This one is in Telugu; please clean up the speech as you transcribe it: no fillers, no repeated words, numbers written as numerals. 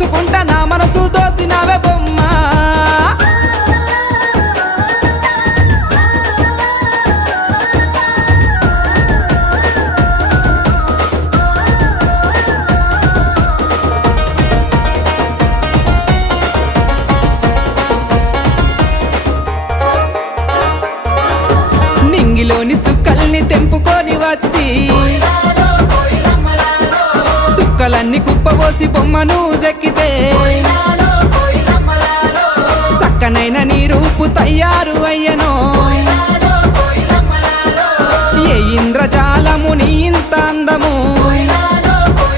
చూసుకుంటా నా మనసు దోసినావే బొమ్మ నింగిలోని సుక్కల్ని తెంపుకొని వచ్చి సుక్కలన్నీ కుప్పబోసి బొమ్మను జెక్కితే చక్కనైన నీ రూపు తయారు అయ్యనో